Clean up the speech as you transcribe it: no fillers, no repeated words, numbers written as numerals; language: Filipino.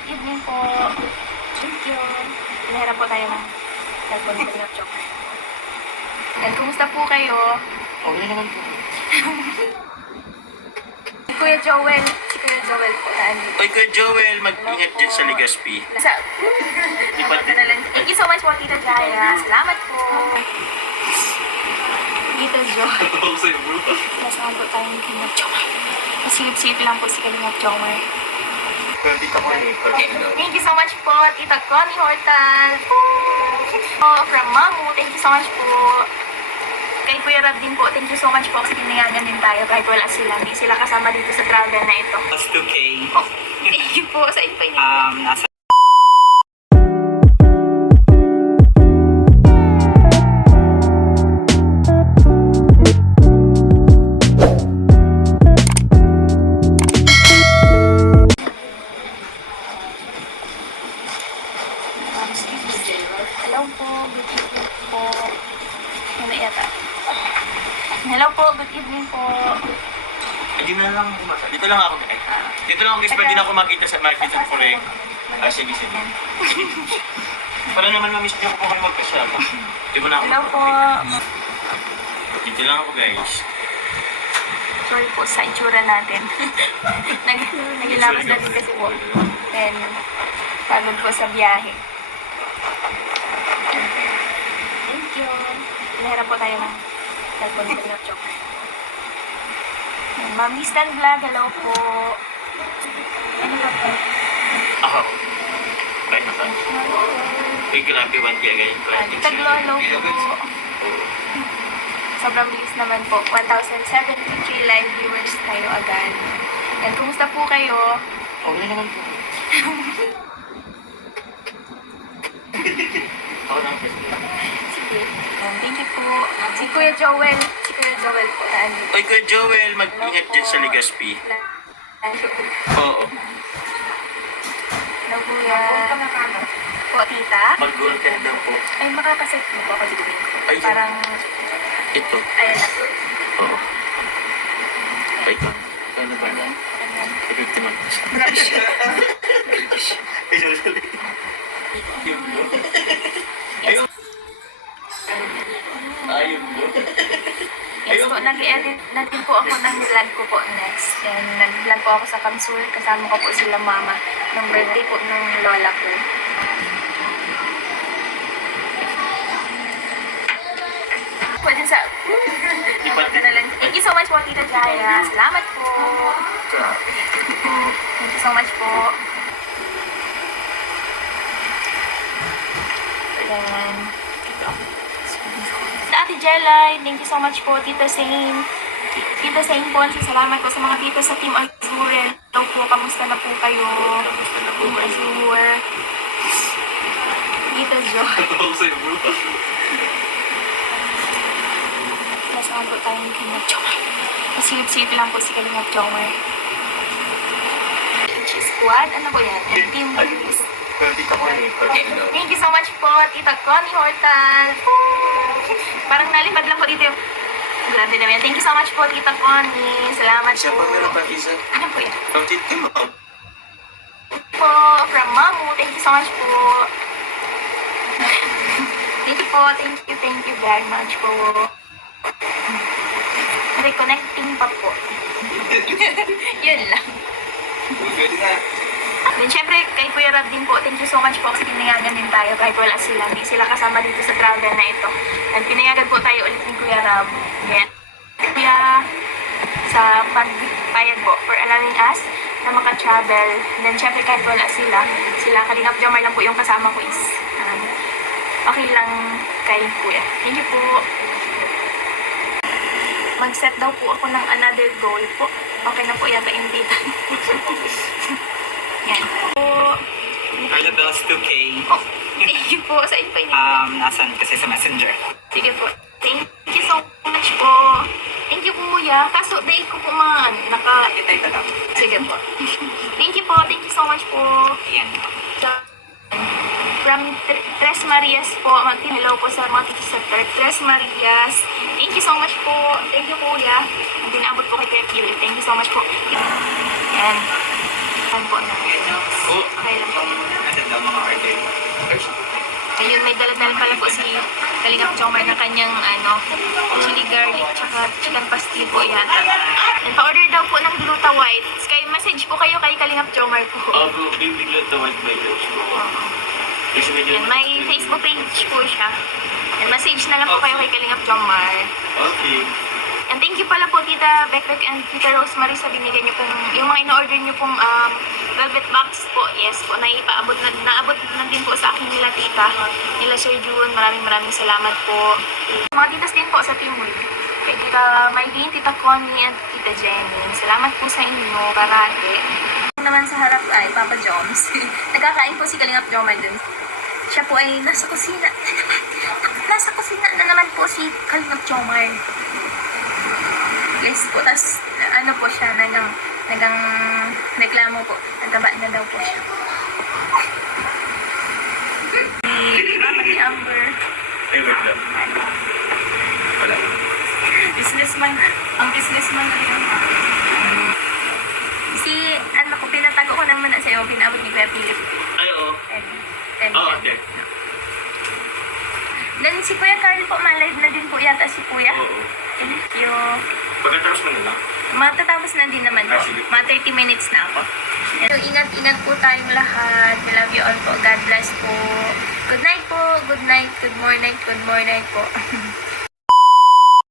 good evening po. Thank you. Pinahirap po tayo ng cellphone ko ng joke. And kumusta po kayo? Okay naman po. Si Kuya Joel. Si Kuya Joel po na andito. Oy, Kuya Joel, mag-ingat dyan sa Legazpi. Thank you so much po, Tita Jaya. Salamat po. Tita Jo. Ako sa'yo, bro. Nasaan po tayo ng Kalingap Jomer. Masilip-silip lang po si Kalingap Jomer. Dito ko eh. Thank you so much po, Tita Connie Hortal. Oh, from Mamu, thank you so much po. Kay Kuya Rab din po, thank you so much po kasi tinayagan din tayo kahit wala sila. Hindi sila kasama dito sa travel na ito. Plus 2K. Oh, thank you po sa inyo. Nasa Hello po, good evening po. Ano yata? Hello po, good evening po. Hindi mo na lang bumasa. Dito lang ako guys. Dito lang ako guys, pwede na ako makita sa market at correct. Sige, sige. Para naman ma-miss niyo ko po kayo magkasama. Hindi mo na ako. Hello po. Dito lang ako guys. Sorry po sa itsura natin. Nagilabas natin kasi po. And pagod po sa biyahe. Thank you. Pinahirap po tayo ng cellphone ko ng joke. Ma'am Listan Vlog, hello po. Ano ba po? Ako. Kahit na saan. Uy, grabe 1K guys. Taglo, hello po. Sobrang bilis naman po. 1,073 live viewers tayo agad. And kumusta po kayo? Okay naman po. Ako lang kasi. Sige. Thank you po. Si Kuya Joel. Si Kuya Joel po na andito. Oy, Kuya Joel, mag-ingat dyan sa Legazpi. Oo. Hello, Kuya. Po, tita. Mag-goal ka na daw po. Ay, makakaset mo po ako dito. Ay, Parang, ito. ayan na. Oo. Ay, ano ba yan? Ito tinapos. Ay, sorry. Yung blue. Ayun. Ayun blue. Yes po, nag-edit na din po ako ng vlog ko po next. And nag-vlog po ako sa Kamsul. Kasama ko po sila mama ng birthday po ng lola ko. Pwede sa... Thank you so much po, Tita Jaya. Salamat po. Thank you so much po. Then, Ate Jelay, thank you so much po, Tita Sane. Tita Sane po, salamat po sa mga tito sa Team Azure. Hello po, kamusta na po kayo? Team Azure. Tita Jo. Ako sa'yo, bro. Nasaan po tayo ng Kalingap Jomer. Masilip-silip lang po si Kalingap Jomer. Squad, ano po yan? Team Blues. Dito ko eh. Thank you so much po, Tita Connie Hortal. Parang nalipad lang po dito yung... Grabe naman yan. Thank you so much po, Tita Connie. Salamat Isa po. pa meron pa isa. Ano po yan? From Tito mo. Po, from Mamu. Thank you so much po. Thank you po. Thank you very much po. Reconnecting pa po. Yun lang. Pwede na. Then, syempre, kay Kuya Rab din po, thank you so much po kasi tinayagan din tayo kahit wala sila. Hindi sila kasama dito sa travel na ito. At pinayagan po tayo ulit ni Kuya Rab. Yan. Kuya, sa pagpayag po for allowing us na maka-travel. Then, syempre, kahit wala sila Kalingap Jomar lang po yung kasama ko is okay lang kay Kuya. Thank you po. Mag-set daw po ako ng another goal po. Okay na po yata yung data. Yan po. Carla Bells 2K. Oh, thank you po sa inyo. Nasaan kasi sa messenger. Sige po. Thank you so much po. Thank you, Kuya. Kaso, dahil ko po Sige po. Thank you po. Thank you so much po. Ayan. From Tres Marias po. Hello po sa mga tito sa Tres Marias. Thank you so much po. Thank you, Kuya. Dinabot po kay Kuya Kiwi. Thank you so much po. Yan. Yan po. Po. Okay lang po. Ang ganda ang mga arte. Ayun, may dala-dala pala po si Kalingap Jomar ng kanyang chili garlic tsaka chicken pastil po yata. And pa-order daw po ng gluta white. Kay message po kayo kay Kalingap Jomar po. Bro, bibigla the white by Dutch bro. Kasi medyo... Yan, may Facebook page po siya. And message na lang po kayo kay Kalingap Jomar. Okay. And thank you pala po Tita Beckbeck and Tita Rosemary sa binigay niyo pong, yung mga in-order niyo pong velvet box po. Yes po, naabot na din po sa akin nila Tita. Nila Sir June, maraming salamat po. Mga titas din po sa Team Week. Kay Tita Maylene, Tita Connie, at Tita Jenny. Salamat po sa inyo, parati. Naman sa harap ay Papa Joms. Nagkakain po si Kalingap Jomar dun. Siya po ay nasa kusina. Nasa kusina na naman po si Kalingap Jomar. Yes po, tas ano po siya, nagang reklamo po. Nagtaba na daw po siya. Si Mama ni Amber. Ay, wait lang. Wala. Businessman. Ang businessman na yun. Si, ano ko, pinatago ko naman na sa'yo, pinabot ni Kuya Philip. Ay, oo. Oo, okay. Then si Kuya Carl po, malive na din po yata si Kuya. Oo. Thank you. Pagkatapos mo na lang. Matatapos na din naman po. Sige. Mga 30 minutes na ako. So, ingat-ingat po tayong lahat. We love you all po. God bless po. Good night po. Good night. Good morning. Good morning po.